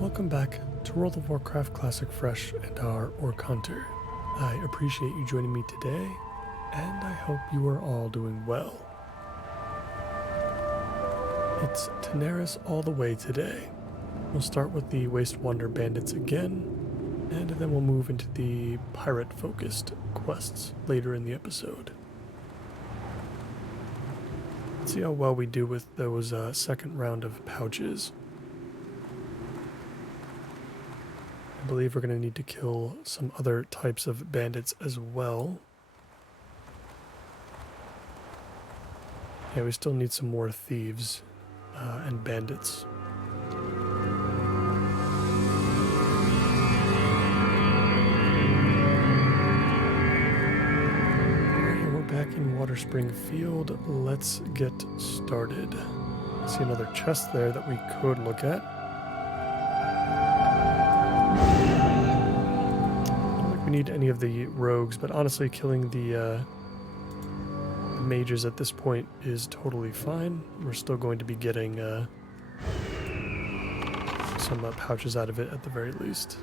Welcome back to World of Warcraft Classic Fresh and our Orc Hunter. I appreciate you joining me today, and I hope you are all doing well. It's Tanaris all the way today. We'll start with the Wastewander Bandits again, and then we'll move into the pirate-focused quests later in the episode. Let's see how well we do with those second round of pouches. I believe we're going to need to kill some other types of bandits as well. Yeah, we still need some more thieves and bandits. Alright, we're back in Waterspring Field. Let's get started. I see another chest there that we could look at. Need any of the rogues, but honestly killing the mages at this point is totally fine. We're still going to be getting some pouches out of it at the very least.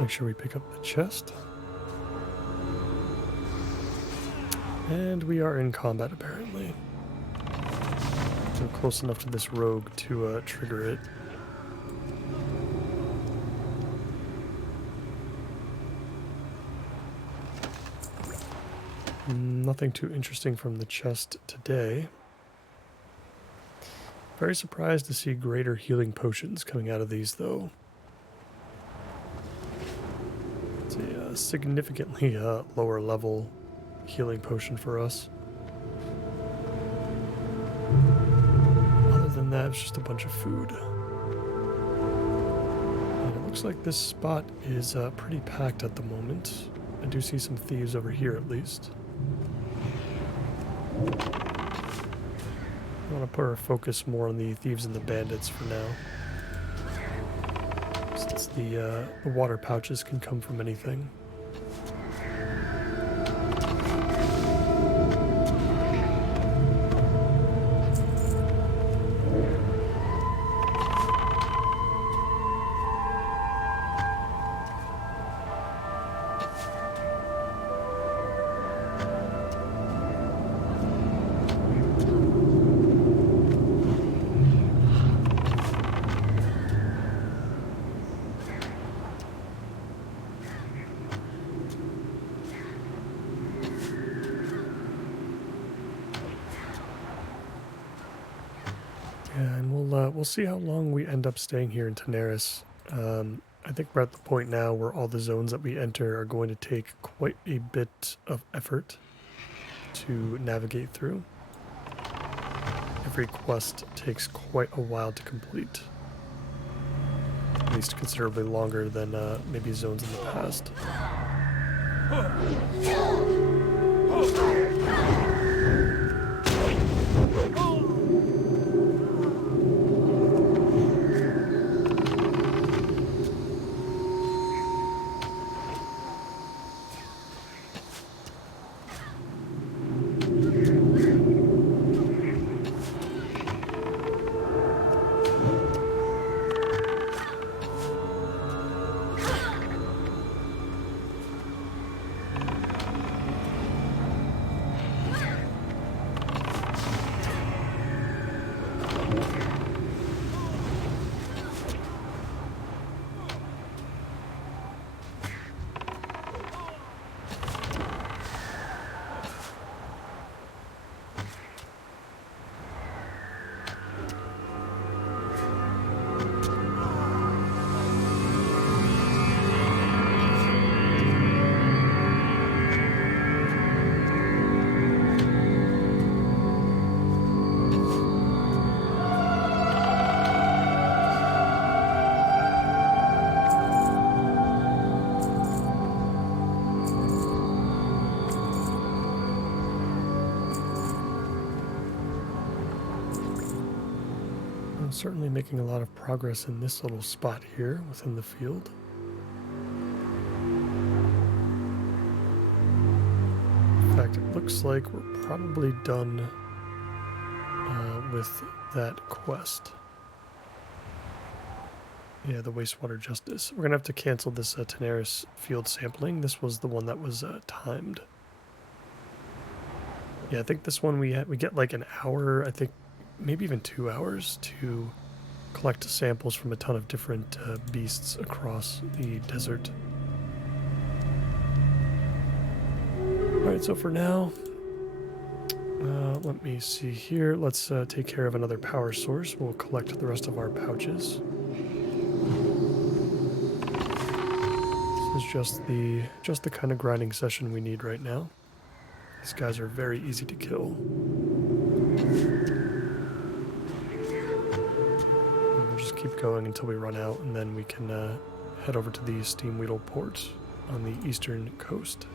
Make sure we pick up the chest. And we are in combat apparently. So close enough to this rogue to trigger it. Nothing too interesting from the chest today. Very surprised to see greater healing potions coming out of these though. Significantly lower level healing potion for us. Other than that, it's just a bunch of food. And it looks like this spot is pretty packed at the moment. I do see some thieves over here at least. I want to put our focus more on the thieves and the bandits for now. Since the water pouches can come from anything. We'll see how long we end up staying here in Tanaris. I think we're at the point now where all the zones that we enter are going to take quite a bit of effort to navigate through. Every quest takes quite a while to complete. At least considerably longer than maybe zones in the past. certainly making a lot of progress in this little spot here within the field. In fact, it looks like we're probably done with that quest. Yeah, the wastewater justice. We're gonna have to cancel this Tenaris field sampling. This was the one that was timed. Yeah, I think this one we get like an hour, I think maybe even 2 hours to collect samples from a ton of different beasts across the desert. Alright, so for now, let me see here. Let's take care of another power source. We'll collect the rest of our pouches. This is just the kind of grinding session we need right now. These guys are very easy to kill. And we'll just keep going until we run out, and then we can head over to the Steamweedle port on the eastern coast.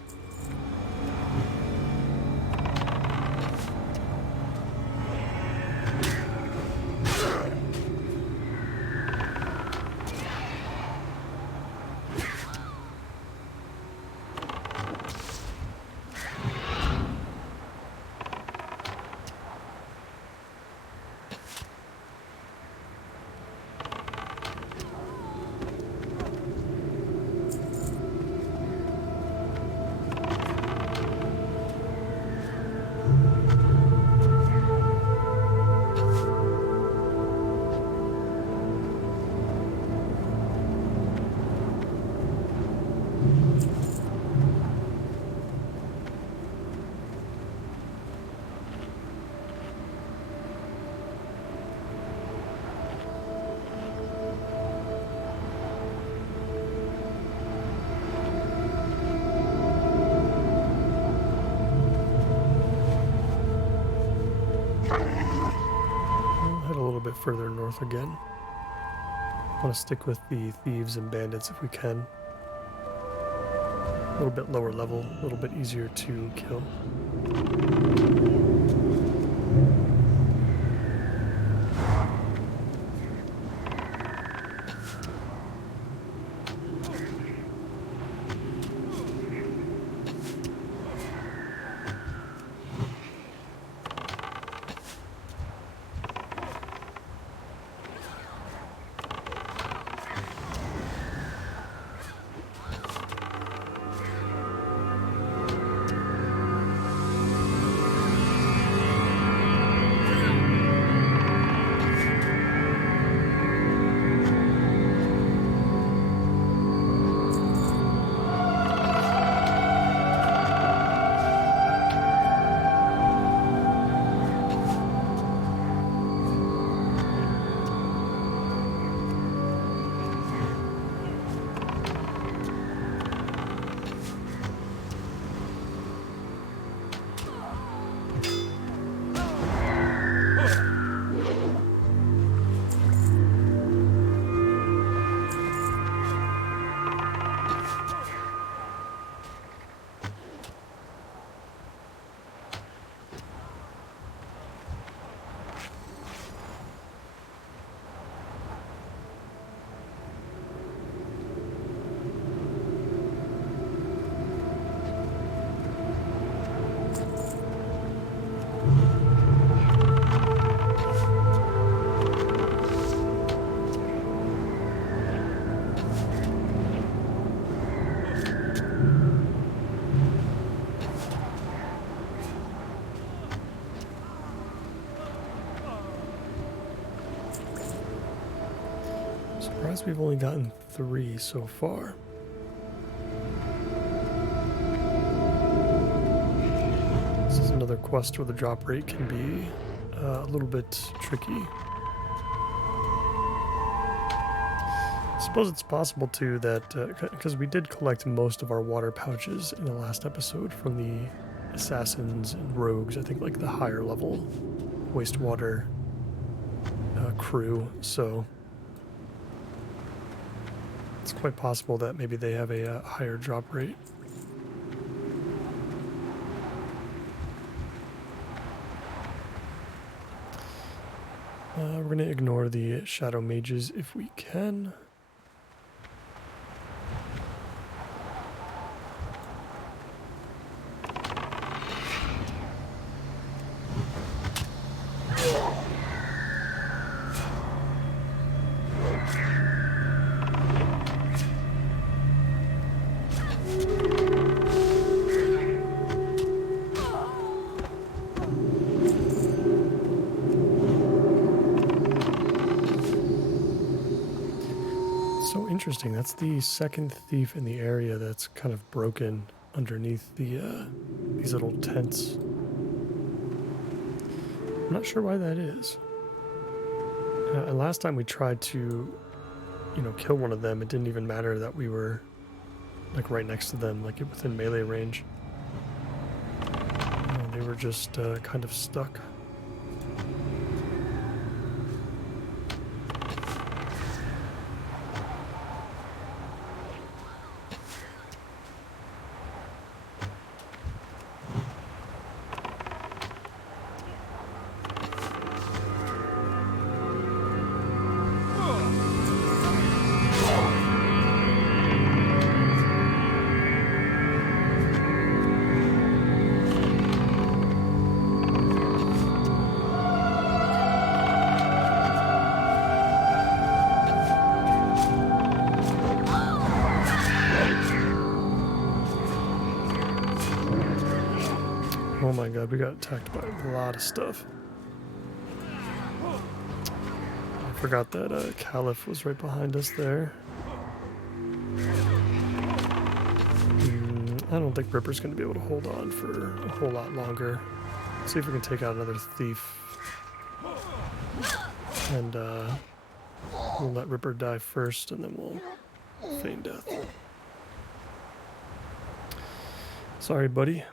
Further north again. I want to stick with the thieves and bandits if we can. A little bit lower level, a little bit easier to kill. Surprised we've only gotten 3 so far. This is another quest where the drop rate can be a little bit tricky. I suppose it's possible too that, because we did collect most of our water pouches in the last episode from the assassins and rogues, I think like the higher level wastewater crew, so it's quite possible that maybe they have a higher drop rate. we're going to ignore the shadow mages if we can. So interesting. That's the second thief in the area that's kind of broken underneath the these little tents. I'm not sure why that is. And last time we tried to, kill one of them, it didn't even matter that we were like right next to them, like within melee range. They were just kind of stuck. Oh my god, we got attacked by a lot of stuff. I forgot that Caliph was right behind us there. I don't think Ripper's going to be able to hold on for a whole lot longer. Let's see if we can take out another thief. And we'll let Ripper die first, and then we'll feign death. Sorry, buddy.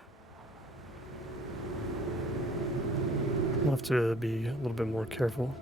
We'll have to be a little bit more careful.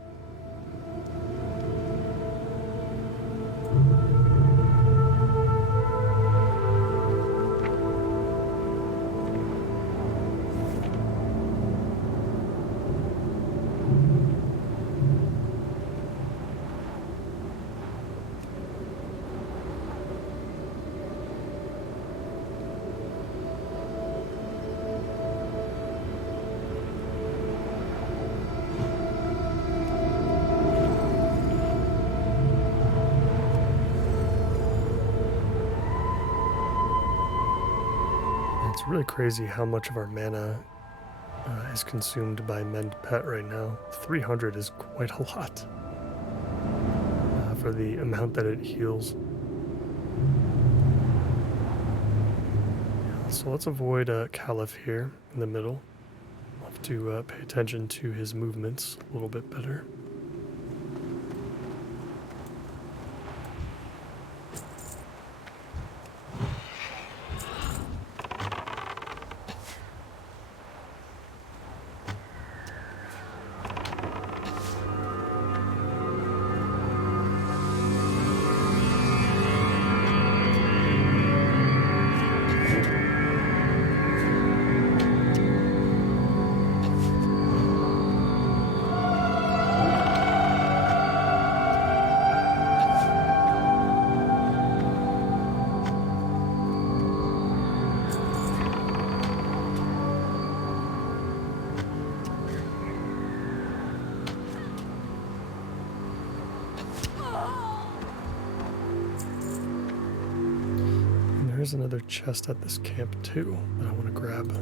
It's really crazy how much of our mana is consumed by Mend Pet right now. 300 is quite a lot for the amount that it heals. Yeah, so let's avoid Caliph here in the middle. We'll have to pay attention to his movements a little bit better. There's another chest at this camp too that I want to grab.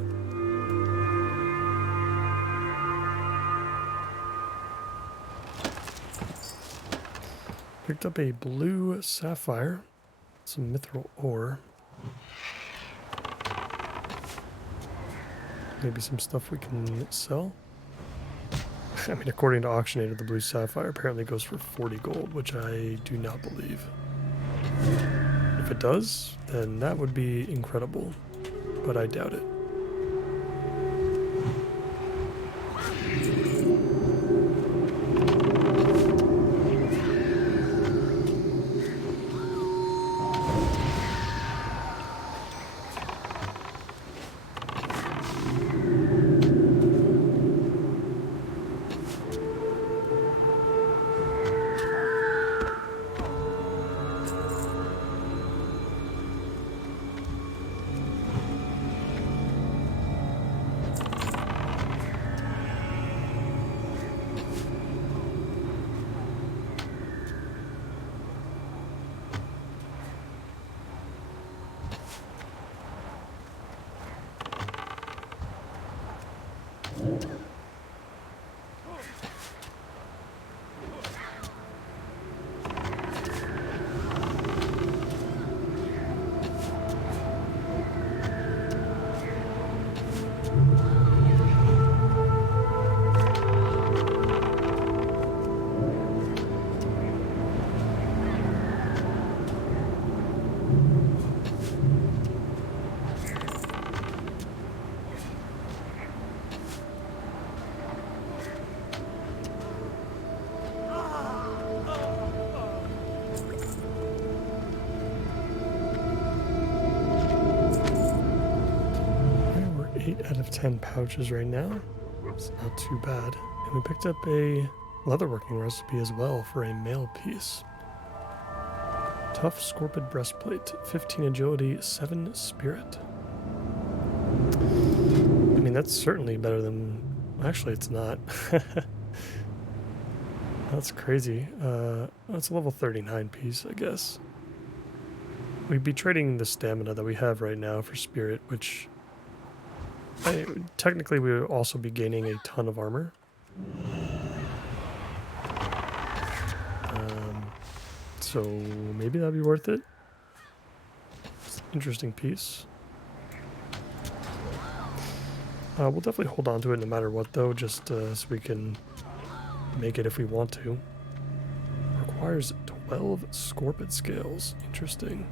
Picked up a blue sapphire, some mithril ore. Maybe some stuff we can sell. I mean, according to Auctionator, the blue sapphire apparently goes for 40 gold, which I do not believe. If it does, then that would be incredible, but I doubt it. have 10 pouches right now. It's not too bad. And we picked up a leatherworking recipe as well for a mail piece. Tough scorpid breastplate, 15 agility, 7 spirit. I mean, that's certainly better than... Actually, it's not. That's crazy. That's a level 39 piece, I guess. We'd be trading the stamina that we have right now for spirit, which... technically, we would also be gaining a ton of armor. So maybe that'd be worth it. It's an interesting piece. We'll definitely hold on to it no matter what, though, just so we can make it if we want to. Requires 12 scorpid scales. Interesting.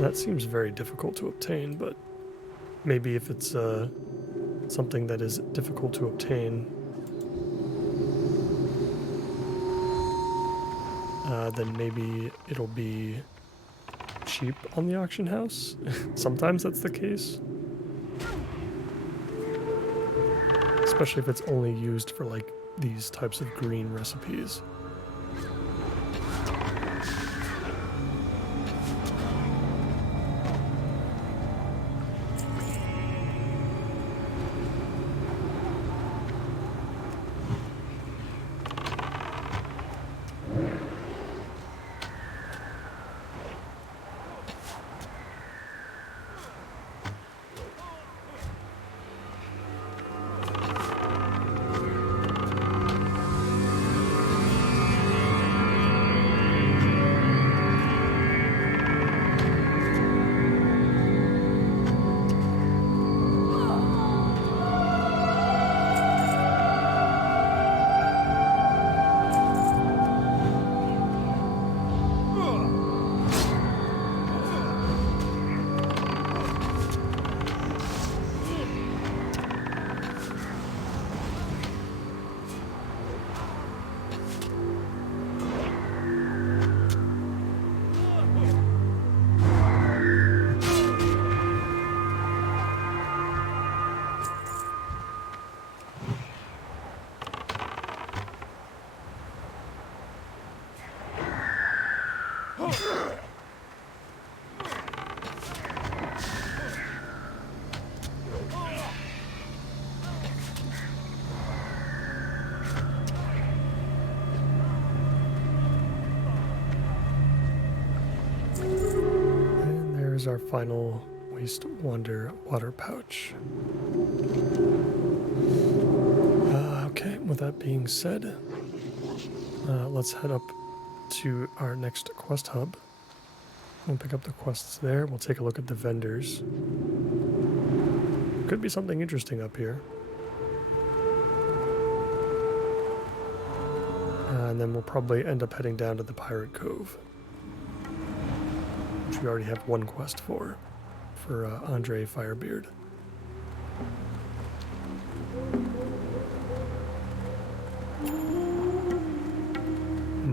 That seems very difficult to obtain, but maybe if it's something that is difficult to obtain, then maybe it'll be cheap on the auction house. Sometimes that's the case. Especially if it's only used for like these types of green recipes. Our final Waste Wonder water pouch. Okay, with that being said, let's head up to our next quest hub. We'll pick up the quests there. We'll take a look at the vendors. Could be something interesting up here. And then we'll probably end up heading down to the Pirate Cove, which we already have one quest for Andre Firebeard.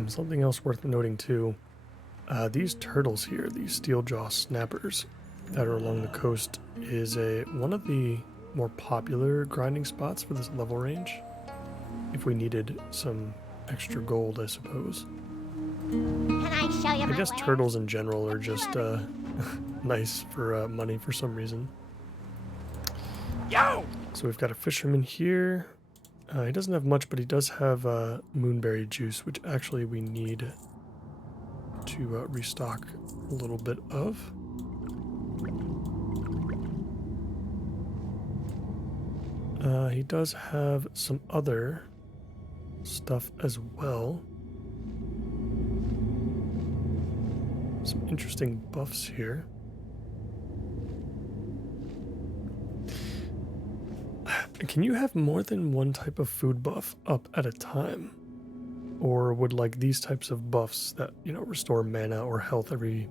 Something else worth noting too, these turtles here, these steeljaw snappers that are along the coast, is one of the more popular grinding spots for this level range, if we needed some extra gold, I suppose. Can I show you I my guess wares? turtles in general are just nice for money for some reason. Yo! So we've got a fisherman here. He doesn't have much, but he does have moonberry juice, which actually we need to restock a little bit of. He does have some other stuff as well. Some interesting buffs here. Can you have more than one type of food buff up at a time? Or would like these types of buffs that, you know, restore mana or health every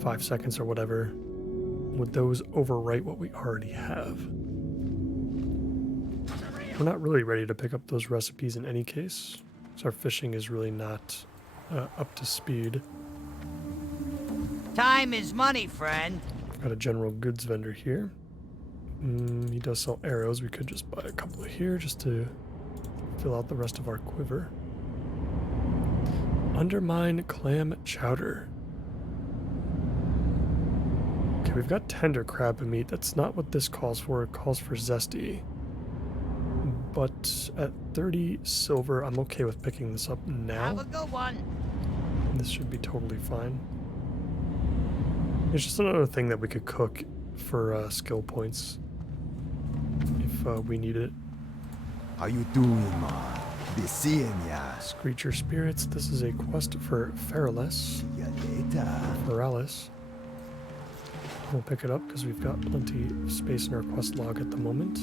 5 seconds or whatever, would those overwrite what we already have? We're not really ready to pick up those recipes in any case, so our fishing is really not up to speed. Time is money, friend. Got a general goods vendor here. He does sell arrows. We could just buy a couple here just to fill out the rest of our quiver. Undermine clam chowder. Okay, we've got tender crab meat. That's not what this calls for. It calls for zesty. But at 30 silver, I'm okay with picking this up now. Have a good one. This should be totally fine. It's just another thing that we could cook for skill points if we need it. How you doing, man? Be seeing ya. Screecher Spirits. This is a quest for Feralis. See ya later. Feralis. We'll pick it up because we've got plenty of space in our quest log at the moment.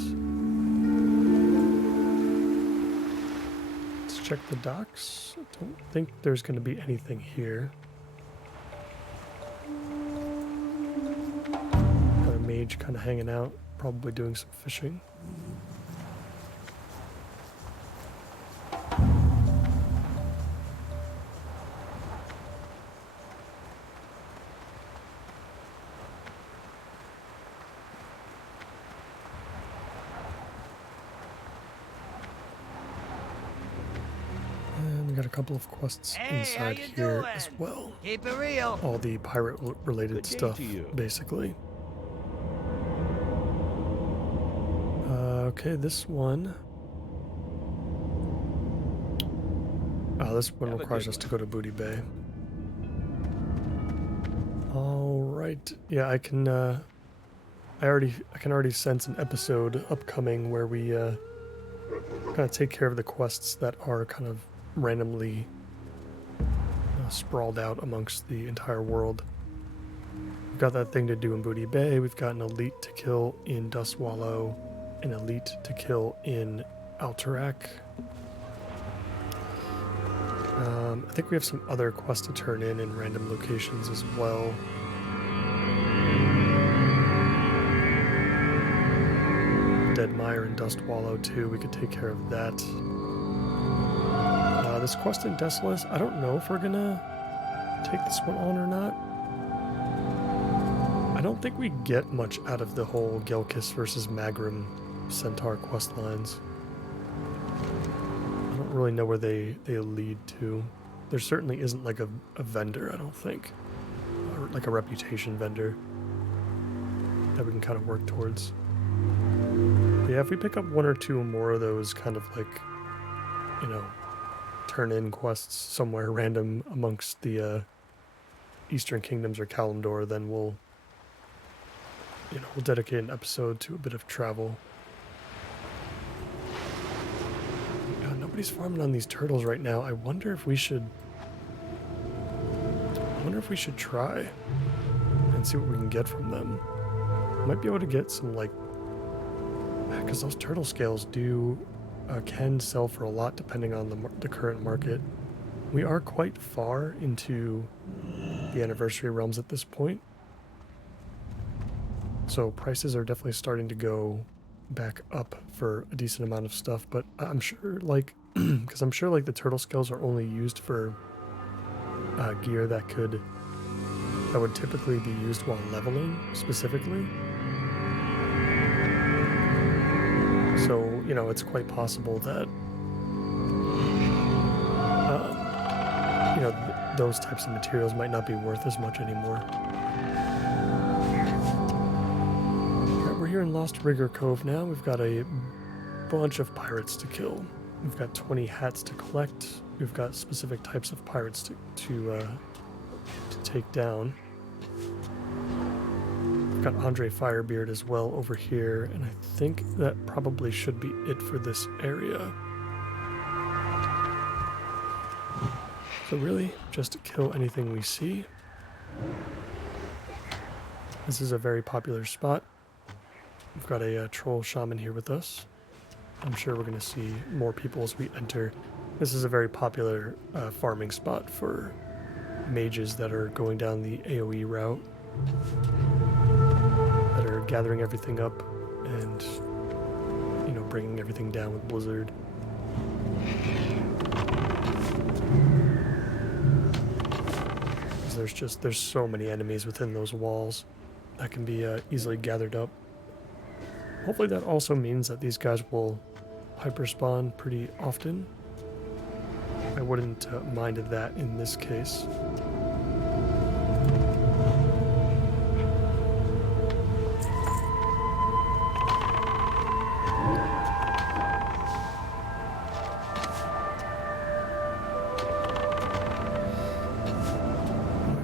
Let's check the docks. I don't think there's going to be anything here. Got a mage kind of hanging out, probably doing some fishing. Got a couple of quests inside here as well. Keep it real. All the pirate related Good day stuff, to you. basically. Okay, this one. This one Have a requires good us to go to Booty Bay. All right. Yeah, I can. I can already sense an episode upcoming where we kind of take care of the quests that are kind of randomly sprawled out amongst the entire world. We've got that thing to do in Booty Bay. We've got an elite to kill in Dustwallow, an elite to kill in Alterac. I think we have some other quests to turn in random locations as well. Deadmire and Dustwallow too. We could take care of that. This quest in Desolus, I don't know if we're gonna take this one on or not. I don't think we get much out of the whole Gelkis versus Magrum Centaur quest lines. I don't really know where they lead to. There certainly isn't like a vendor, I don't think. Or like a reputation vendor that we can kind of work towards. But yeah, if we pick up one or two more of those kind of like, you know, turn in quests somewhere random amongst the Eastern Kingdoms or Kalimdor, then we'll dedicate an episode to a bit of travel. God, nobody's farming on these turtles right now. I wonder if we should try and see what we can get from them. Might be able to get some, like, because those turtle scales can sell for a lot depending on the current market. We are quite far into the anniversary realms at this point, so prices are definitely starting to go back up for a decent amount of stuff. But I'm sure, like, because I'm sure like the turtle scales are only used for gear that would typically be used while leveling specifically. So, you know, it's quite possible that, those types of materials might not be worth as much anymore. Alright, we're here in Lost Rigger Cove now. We've got a bunch of pirates to kill. We've got 20 hats to collect. We've got specific types of pirates to take down. We've got Andre Firebeard as well over here, and I think that probably should be it for this area. So really, just to kill anything we see. This is a very popular spot. We've got a troll shaman here with us. I'm sure we're going to see more people as we enter. This is a very popular farming spot for mages that are going down the AoE route, that are gathering everything up and, you know, bringing everything down with Blizzard. There's so many enemies within those walls that can be easily gathered up. Hopefully that also means that these guys will hyperspawn pretty often. I wouldn't mind that in this case.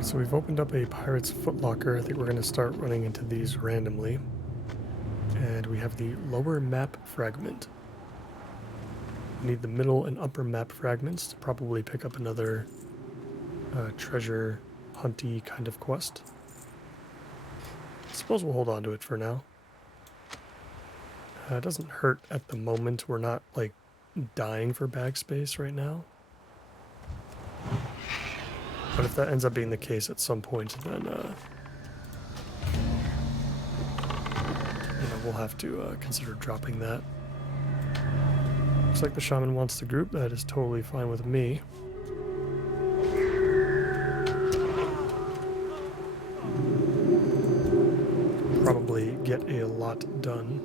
So we've opened up a pirate's footlocker. I think we're going to start running into these randomly. And we have the lower map fragment. We need the middle and upper map fragments to probably pick up another treasure hunty kind of quest. I suppose we'll hold on to it for now. It doesn't hurt at the moment. We're not like dying for bag space right now. But if that ends up being the case at some point, then we'll have to consider dropping that. Looks like the shaman wants the group. That is totally fine with me. Probably get a lot done.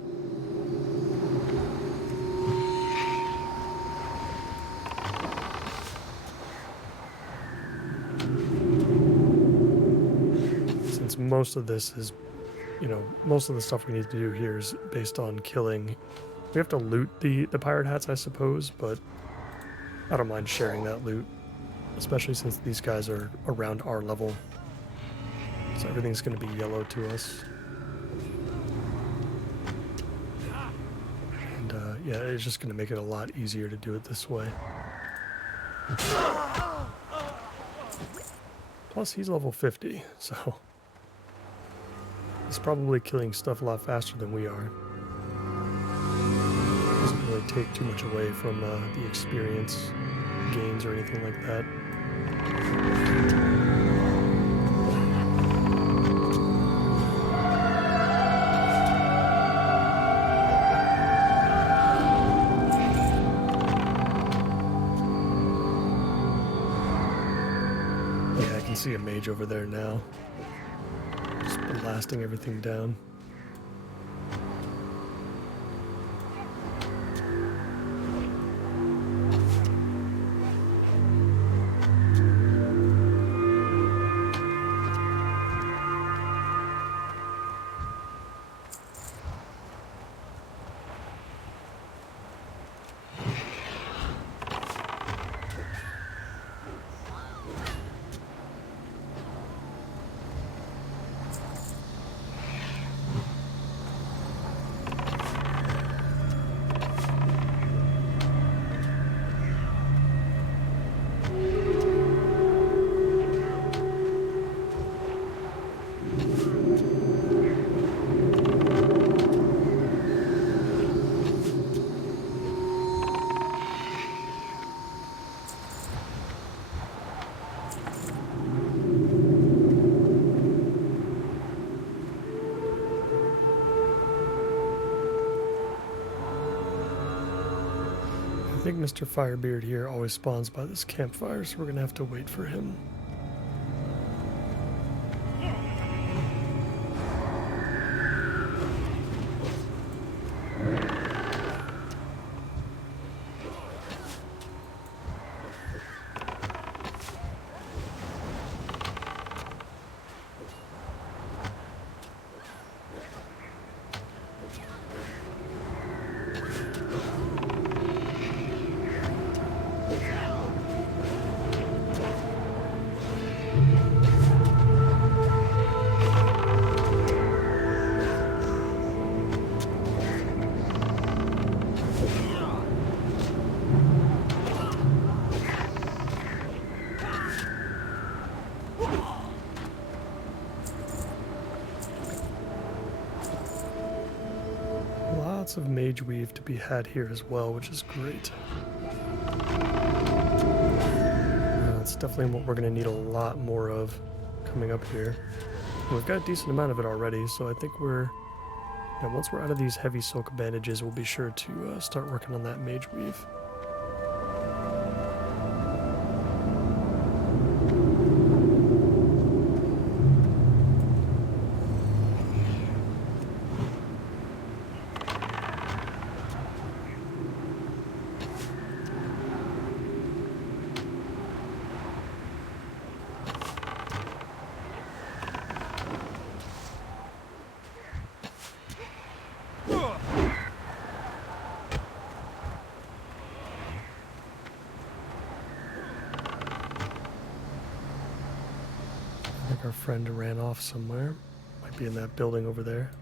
Most of this is, most of the stuff we need to do here is based on killing. We have to loot the pirate hats, I suppose, but I don't mind sharing that loot, especially since these guys are around our level. So everything's going to be yellow to us. And yeah, it's just going to make it a lot easier to do it this way. Plus, he's level 50, so he's probably killing stuff a lot faster than we are. Doesn't really take too much away from the experience gains or anything like that. Yeah, I can see a mage over there now. Blasting everything down. I think Mr. Firebeard here always spawns by this campfire, so we're going to have to wait for him. Lots of mage weave to be had here as well, which is great. That's definitely what we're going to need a lot more of coming up here. And we've got a decent amount of it already, so I think once we're out of these heavy silk bandages, we'll be sure to start working on that mage weave. think our friend ran off somewhere. Might be in that building over there.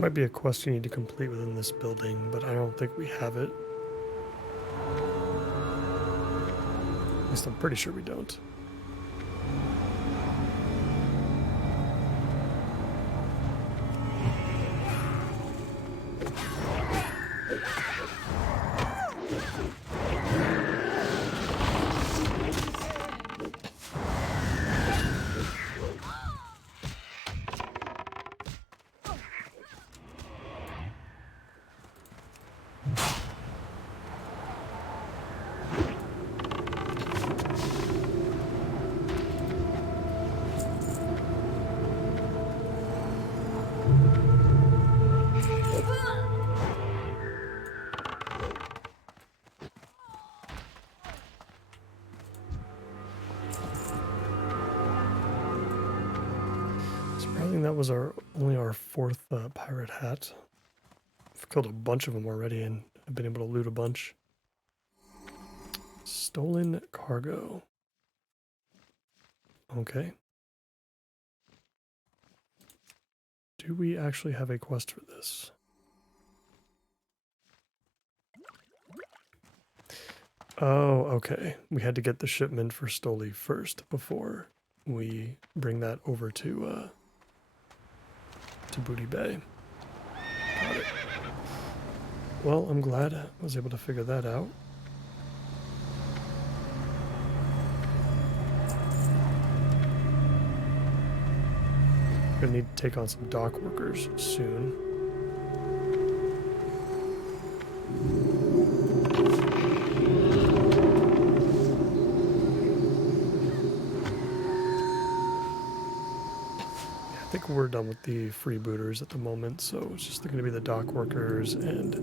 Might be a quest you need to complete within this building, but I don't think we have it. At least I'm pretty sure we don't. Surprising that was only our fourth pirate hat. I've killed a bunch of them already and I've been able to loot a bunch. Stolen cargo. Okay. Do we actually have a quest for this? Oh, okay. We had to get the shipment for Stoli first before we bring that over to Booty Bay. Got it. Well, I'm glad I was able to figure that out. Gonna need to take on some dock workers soon. I think we're done with the freebooters at the moment, so it's just going to be the dock workers and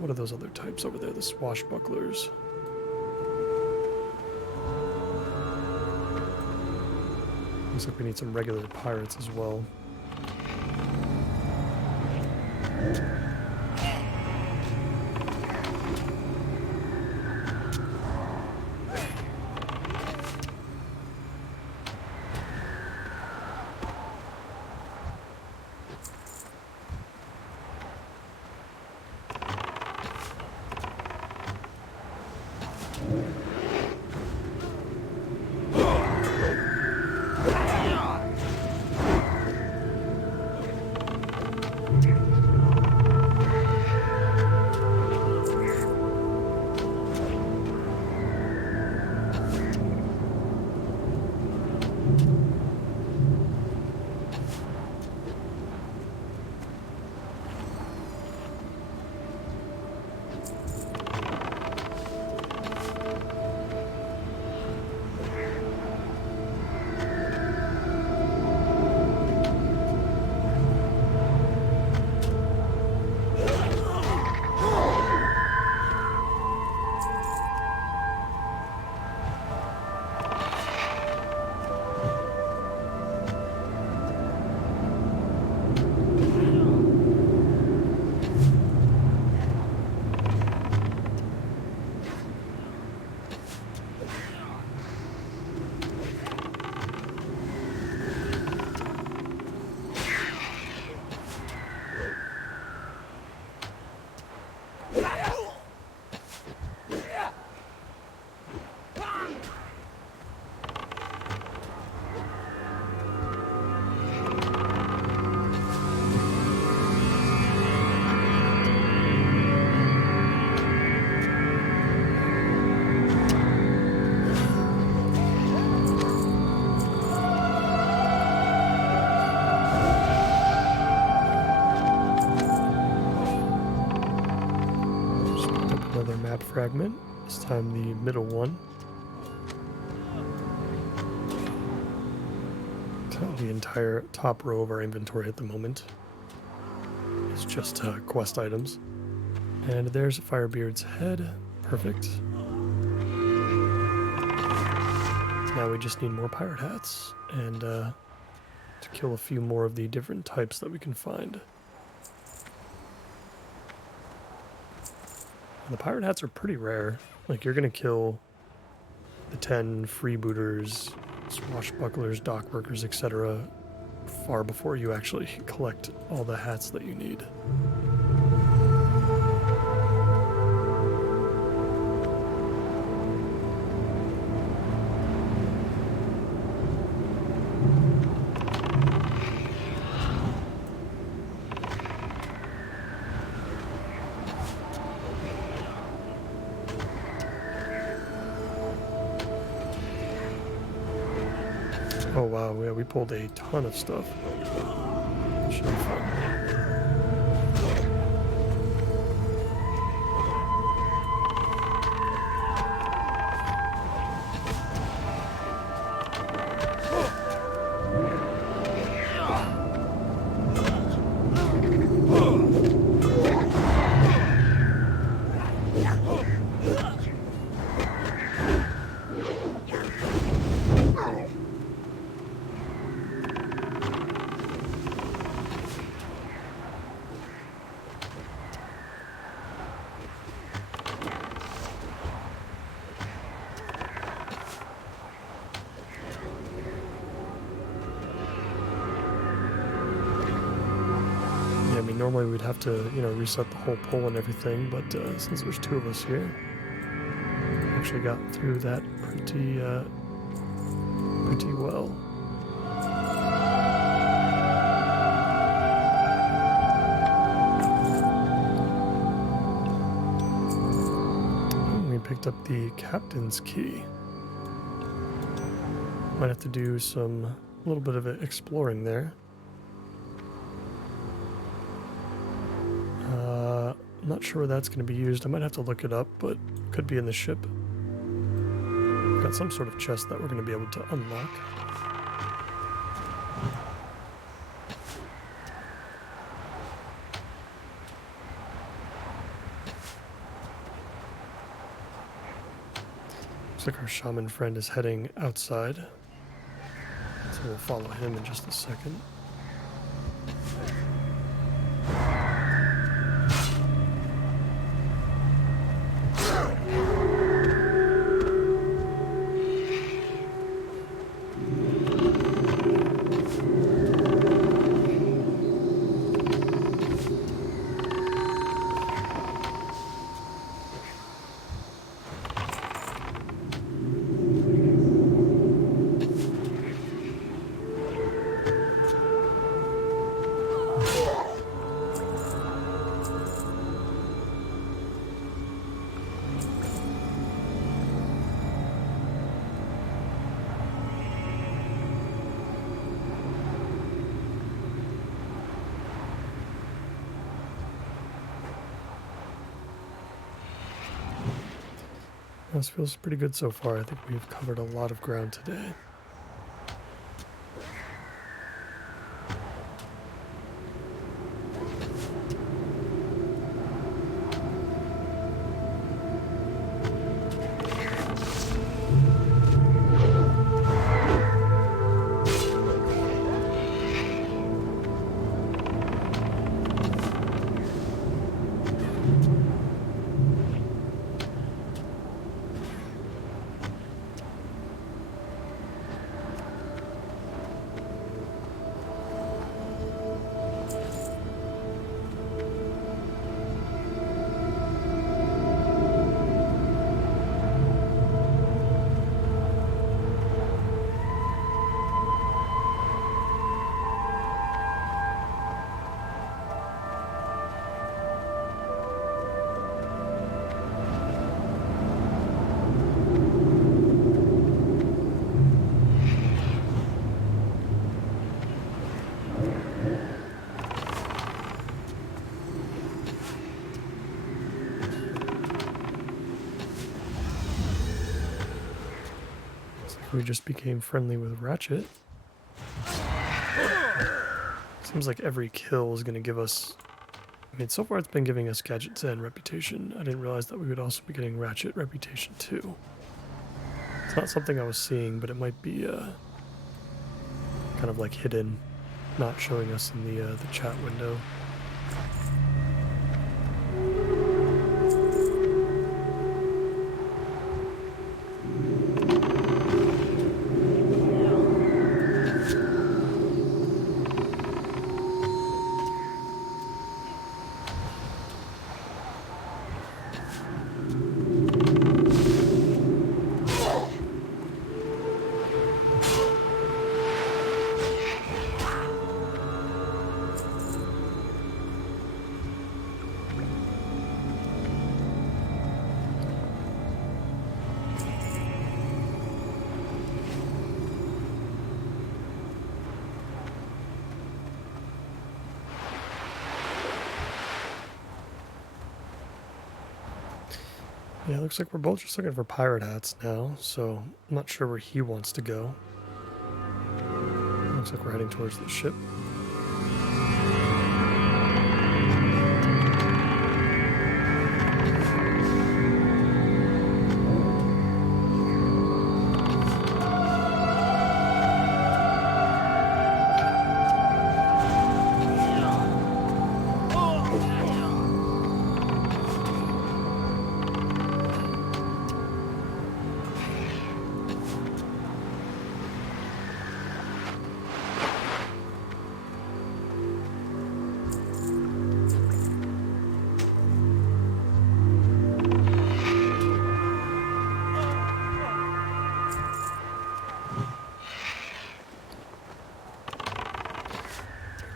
what are those other types over there? The swashbucklers. Looks like we need some regular pirates as well. Fragment, this time the middle one. The entire top row of our inventory at the moment. is just quest items. And there's Firebeard's head. Perfect. Now we just need more pirate hats and to kill a few more of the different types that we can find. And the pirate hats are pretty rare. Like, you're going to kill the 10 freebooters, swashbucklers, dockworkers, etc. far before you actually collect all the hats that you need. Oh wow, yeah, we pulled a ton of stuff. Should be fun. Normally we'd have to, reset the whole pull and everything, but since there's 2 of us here, we actually got through that pretty well. We picked up the captain's key. Might have to do a little bit of exploring there. I'm not sure where that's going to be used. I might have to look it up, but could be in the ship. Got some sort of chest that we're going to be able to unlock. Looks like our shaman friend is heading outside, so we'll follow him in just a second. This feels pretty good so far. I think we've covered a lot of ground today. We just became friendly with Ratchet. Seems like every kill is going to give us I mean, so far it's been giving us Gadget Zen reputation. I didn't realize that we would also be getting Ratchet reputation too. It's not something I was seeing, but it might be kind of like hidden, not showing us in the chat window. Yeah, looks like we're both just looking for pirate hats now, so I'm not sure where he wants to go. Looks like we're heading towards the ship.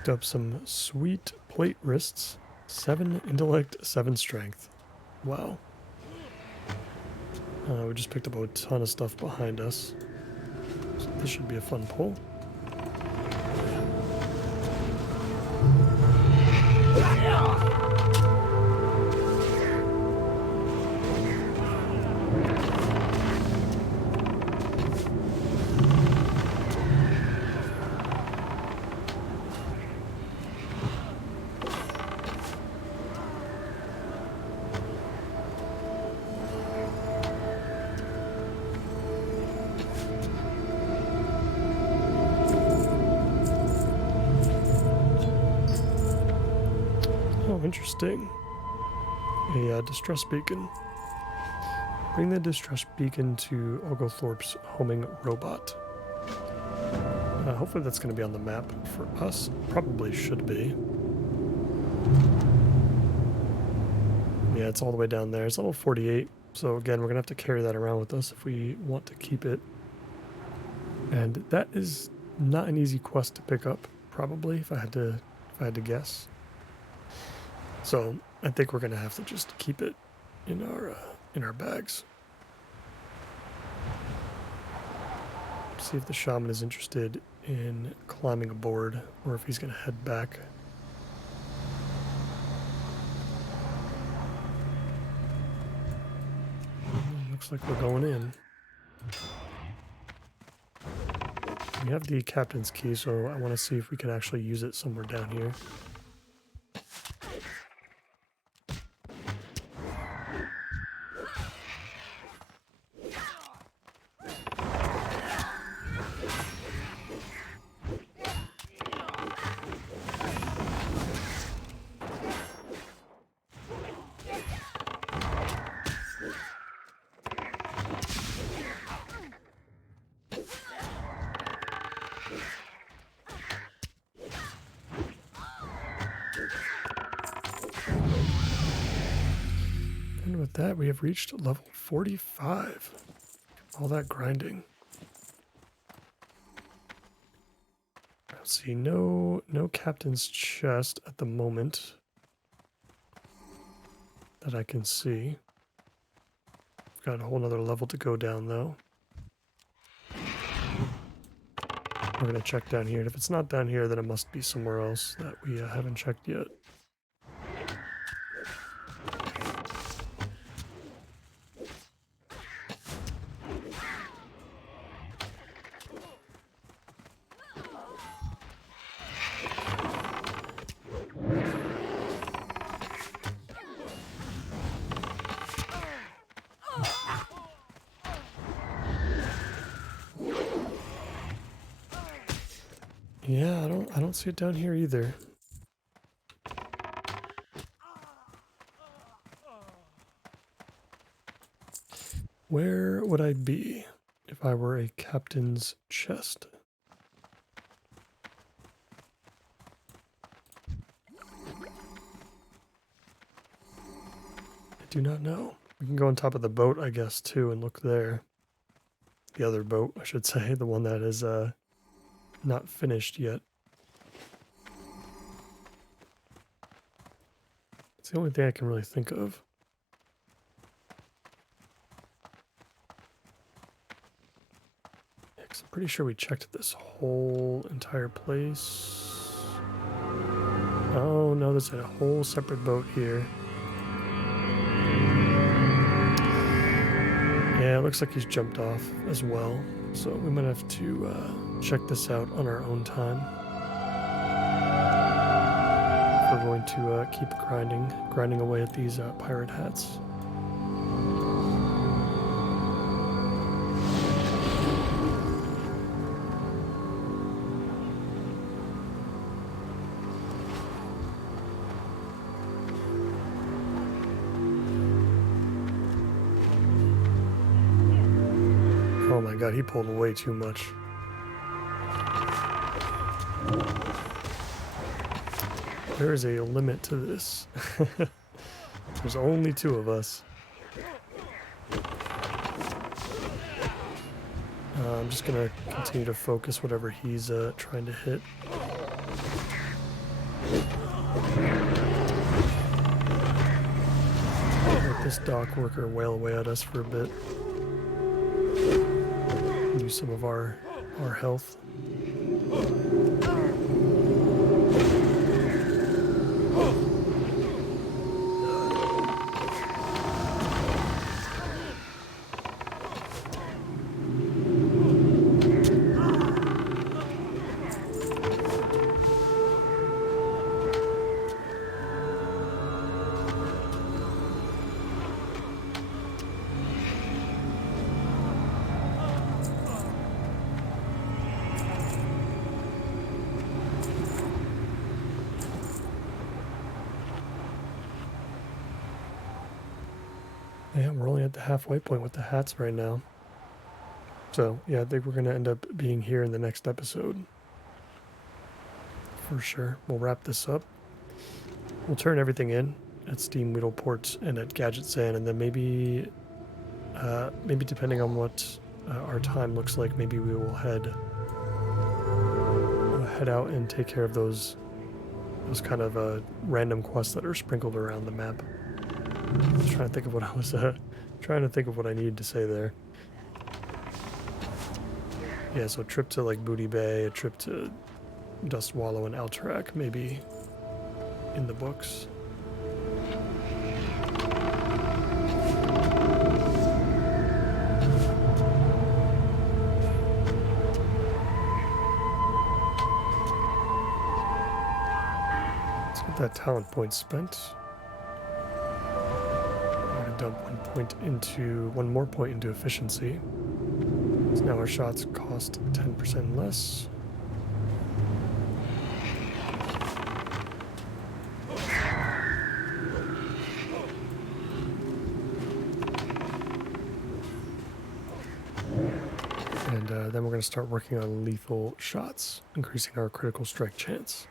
Picked up some sweet plate wrists, 7 intellect, 7 strength. Wow. We just picked up a ton of stuff behind us. So this should be a fun pull. Oh, interesting. A distress beacon. Bring the distress beacon to Oglethorpe's homing robot. Hopefully that's going to be on the map for us. Probably should be. Yeah, it's all the way down there. It's level 48. So again, we're going to have to carry that around with us if we want to keep it. And that is not an easy quest to pick up, probably, if I had to guess. So I think we're going to have to just keep it in our bags. See if the shaman is interested in climbing aboard or if he's going to head back. Looks like we're going in. We have the captain's key, so I want to see if we can actually use it somewhere down here. And with that, we have reached level 45. All that grinding. Let's see, no captain's chest at the moment that I can see. We've got a whole nother level to go down though. We're gonna check down here, and if it's not down here, then it must be somewhere else that we haven't checked yet. Yeah, I don't see it down here either. Where would I be if I were a captain's chest? I do not know. We can go on top of the boat, I guess, too, and look there. The other boat, I should say, the one that is not finished yet. It's the only thing I can really think of. Yeah, 'cause I'm pretty sure we checked this whole entire place. Oh no, there's a whole separate boat here. Yeah, it looks like he's jumped off as well. So we might have to check this out on our own time. We're going to keep grinding away at these pirate hats. Oh my god, he pulled way too much. There is a limit to this. There's only 2 of us. I'm just gonna continue to focus whatever he's trying to hit. Let this dock worker wail away at us for a bit. Use some of our health. Yeah, we're only at the halfway point with the hats right now. So, yeah, I think we're going to end up being here in the next episode. For sure. We'll wrap this up. We'll turn everything in at Steam Weedleport and at Gadget Sand, and then maybe depending on what our time looks like, maybe we will head out and take care of those kind of random quests that are sprinkled around the map. I was trying to think of what I was trying to think of what I needed to say there. Yeah, so a trip to like Booty Bay, a trip to Dust Wallow and Alterac, maybe in the books. Let's get that talent point spent. Dump one more point into efficiency. So now our shots cost 10% less. And then we're going to start working on lethal shots, increasing our critical strike chance.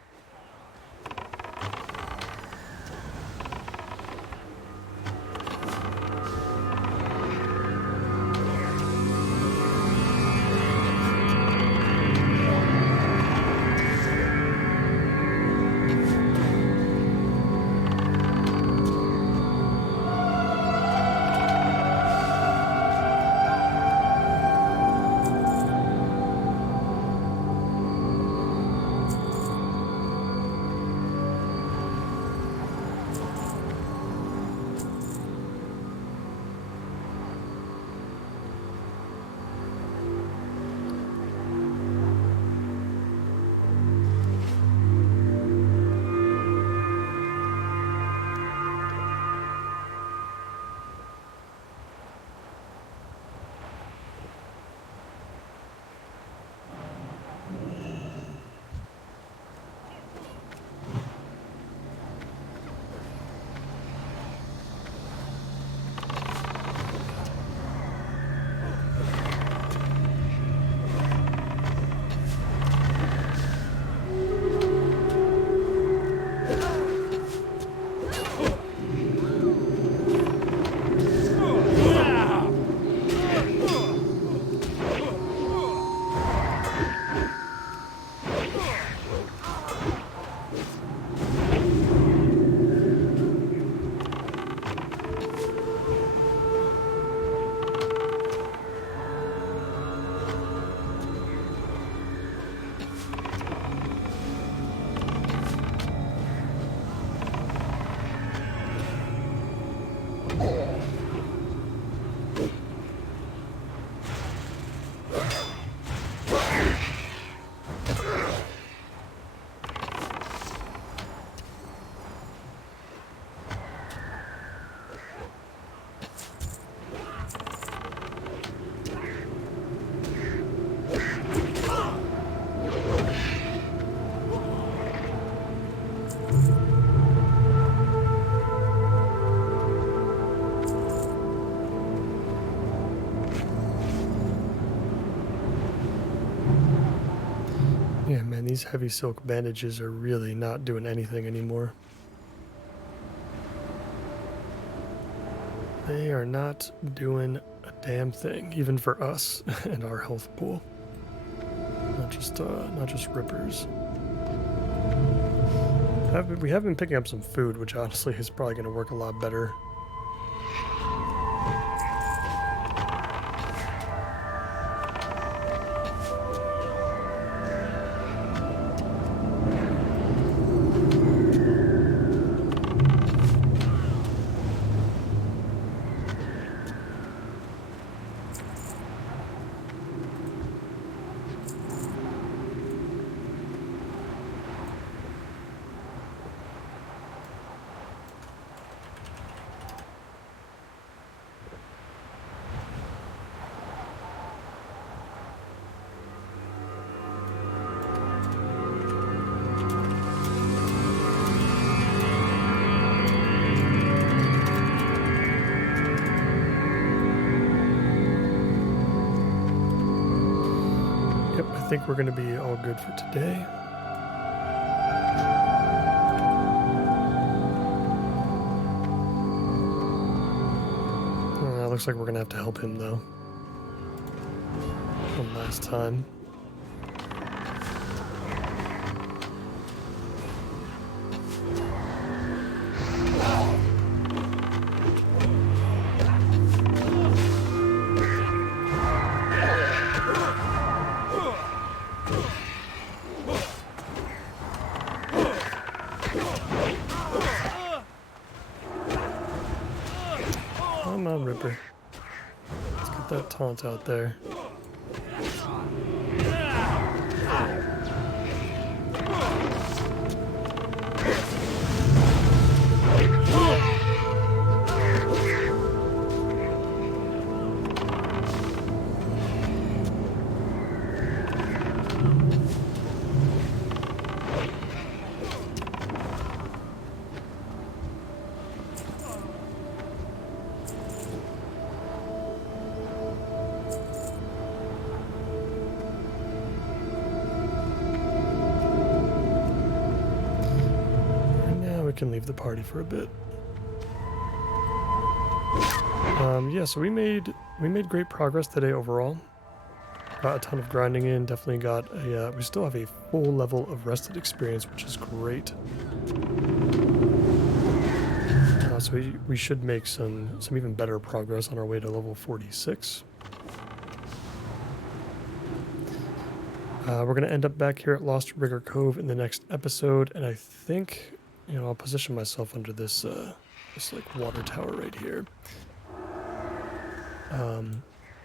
these heavy silk bandages are really not doing anything anymore. They are not doing a damn thing, even for us and our health pool. Not just rippers. We have been picking up some food, which honestly is probably going to work a lot better. I think we're going to be all good for today. Looks like we're going to have to help him, though. One last time. Come on, Ripper. Let's get that taunt out there. Can leave the party for a bit. Yeah, so we made great progress today overall. Got a ton of grinding in. Definitely got a. We still have a full level of rested experience, which is great. So we should make some even better progress on our way to level 46. We're going to end up back here at Lost Rigger Cove in the next episode, and I think, you know, I'll position myself under this this like water tower right here.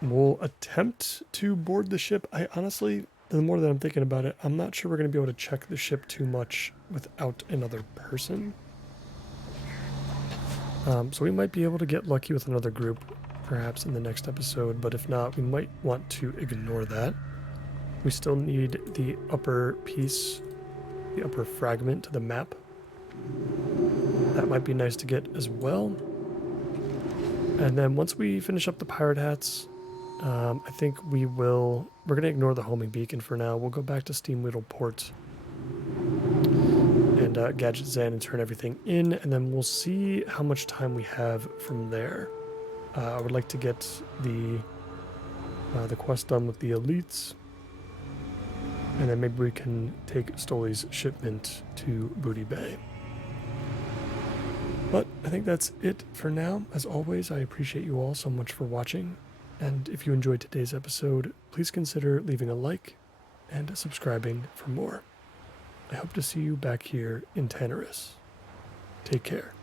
We'll attempt to board the ship. I honestly, the more that I'm thinking about it, I'm not sure we're going to be able to check the ship too much without another person. So we might be able to get lucky with another group, perhaps in the next episode, but if not, we might want to ignore that. We still need the upper piece, the upper fragment to the map. That might be nice to get as well. And then once we finish up the pirate hats, I think we're going to ignore the homing beacon for now. We'll go back to Steamweedle Port and Gadget Zan and turn everything in, and then we'll see how much time we have from there. I would like to get the quest done with the elites, and then maybe we can take Stoli's shipment to Booty Bay. But I think that's it for now. As always, I appreciate you all so much for watching. And if you enjoyed today's episode, please consider leaving a like and subscribing for more. I hope to see you back here in Tannerus. Take care.